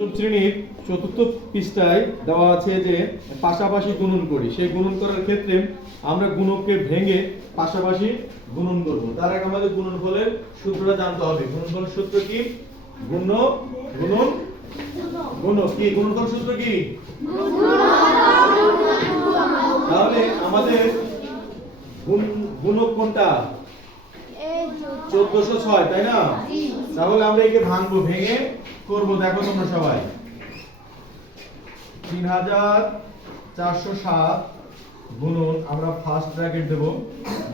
শ্রেণির চতুর্থ পৃষ্ঠায় দেওয়া আছে যে পাশাপাশি গুণন করি। সেই গুণন করার ক্ষেত্রে আমরা গুণককে ভেঙে পাশাপাশি গুণন করব। তার আগে আমাদের গুণনফলের সূত্রটা জানতে হবে। গুণনফলের সূত্র কি? গুণ গুণন গুণ কি? গুণনফল সূত্র কি? তাহলে আমাদের গুণ গুণক কোনটা? চোদ্দশো ছয়। তাই না? তাহলে আমরা একে ভাঙবো, ভেঙে করব, দেখো তোমরা সবাই। তিন হাজার চারশো সাত গুণন আমরা ফার্স্ট ব্র্যাকেট দেবো।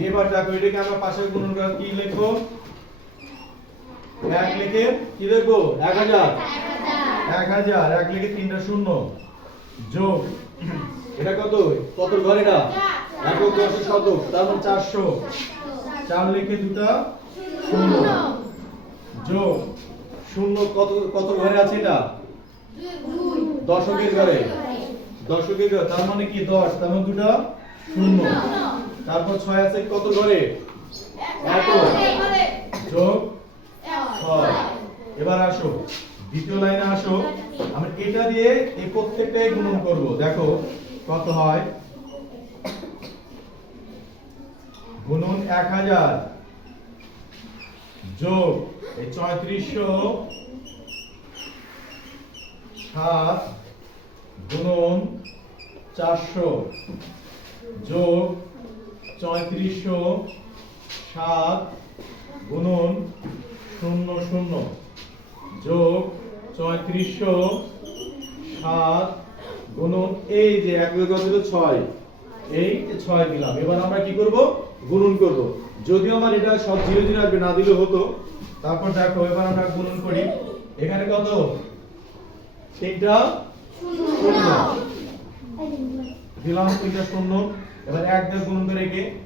এবার দেখো, এটাকে আমরা পাশে গুণন করা কি লিখব? এক লিখে কি লিখব? এক হাজার। এক হাজার, এক লিখে তিনটা শূন্য। যোগ, এটা কত? কত ঘর এটা? একক দশ শতক, তার মানে চারশো। চার লিখে দুটা শূন্য। যোগ শূন্য কত কত ঘরে আছে এটা? দশকের ঘরে। দশকের ঘরে, তার মানে কি দশ? তার মানে দুটা? শূন্য। তারপর ছয় আছে কত ঘরে? যোগ ছয়। এবার আসো। দ্বিতীয় লাইনে আসো। আমরা এটা দিয়ে এই প্রত্যেকটাই গুণন করব। দেখো কত হয়? গুণন এক হাজার। যোগ এই চৌত্রিশশো সাত গুণন চারশো যোগ চৌত্রিশশো সাত গুণন শূন্য শূন্য যোগ চৌত্রিশশো সাত গুণন এই যে এক হলো ছয়, এই ছয় দিলাম। এবার আমরা কি করব? গুণন করব। যদিও আমার এটা সব জিরো জিরো আসবে, না দিলে হতো। তারপর দেখো, এবার আমরা গুণন করি। এখানে কত? তিনটা? শূন্য। দিলাম তিনটা শূন্য। এবার এক দিয়ে গুণন করে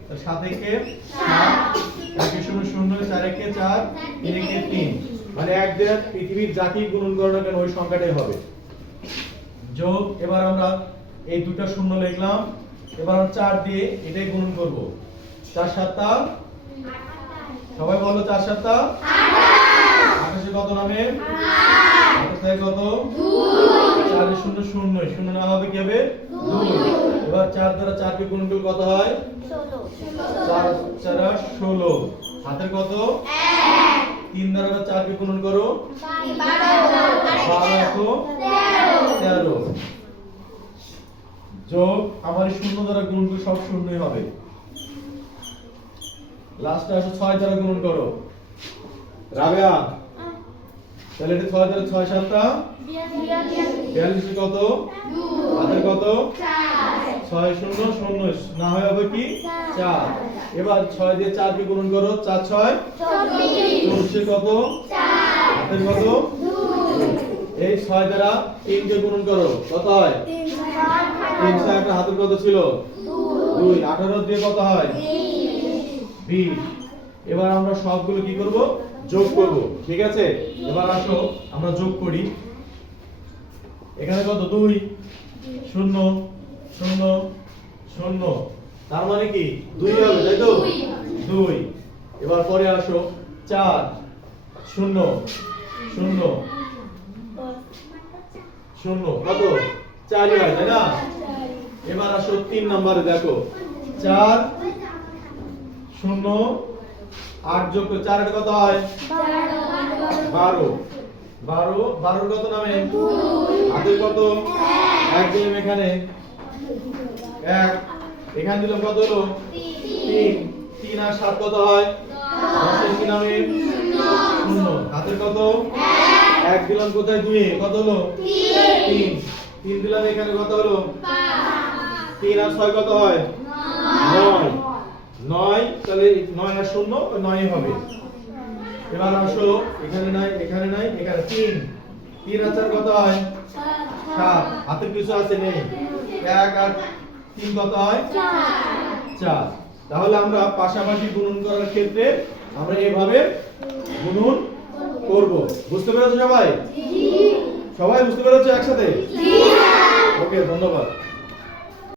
তার সাত একে একে শূন্য শূন্য, চার, একে চার, তিন, একে তিন। মানে এক দিয়ে পৃথিবীর যাকেই গুণন করো না কেন, ওই সংখ্যাটাই হবে। যোগ, এবার আমরা এই দুটো শূন্য লিখলাম। এবার আমরা চার দিয়ে এটাই গুণন করব। চার সাতটা সবাই বলো চার সাতটা? আকাশে কত নামে? আকাশে কত? চারে শূন্য শূন্য শূন্য না হবে কি হবে এবার চার দ্বারা চারকে গুণ করলে কত হয়? চার চারা ষোলো। হাতের কত? তিন দ্বারা চারকে গুণন করো? বারো। তেরো। যোগ আমার শূন্য দ্বারা গুণ সব শূন্যই হবে। লাস্টে আসো ছয় দ্বারা গুণন করো। রাবেয়া এটা ছয় দ্বারা ছয় সাতটা? বিয়াল্লিশ কত? হাতের কত? ছয় শূন্য শূন্য। না হয় হবে কি? চার। এবার ছয় দিয়ে চার কে গুণন করো, চার ছয়? চৌষে কত? হাতের কত? এই ছয় দ্বারা তিনকে গুণন করো, কত হয়? তিনশো একটা হাতের কত ছিল? দুই। আঠারো দিয়ে কত হয়? বিশ এবার আমরা সবগুলো কি করব? যোগ করব। ঠিক আছে? এবার আসো আমরা যোগ করি। এখানে কত? দুই শূন্য শূন্য শূন্য। তার মানে কি? দুই হবে তাই তো? দুই। এবার পরে আসো। চার শূন্য শূন্য শূন্য। কত? চারই হয় তাই না? এবার আসো তিন নম্বরে দেখো। চার শূন্য। আট যোগ চার কত হয়? বারো। বারো। বারোর কত নামে? হাতের কত? এক দিলাম এখানে। এক। এখানে দিলাম কত হলো? তিন। তিন আর সাত কত হয়? কি নামে? শূন্য। হাতের কত? এক দিলাম কোথায়? দুই কত হলো? তিন। তিন দিলাম এখানে কত হলো? তিন আর ছয় কত হয়? নয়। নয় তাহলে নয় আর শূন্য নয় হবে। এবার আসো এখানে নাই এখানে নাই এখানে তিন। তিন আর চার কত হয়? সাত। হাতে কিছু আছে নেই। এক আর তিন কত হয়? চার। তাহলে আমরা পাশাপাশি গুণন করার ক্ষেত্রে আমরা এভাবে গুণন করব। বুঝতে পেরেছ সবাই? সবাই বুঝতে পেরেছ একসাথে? ওকে ধন্যবাদ।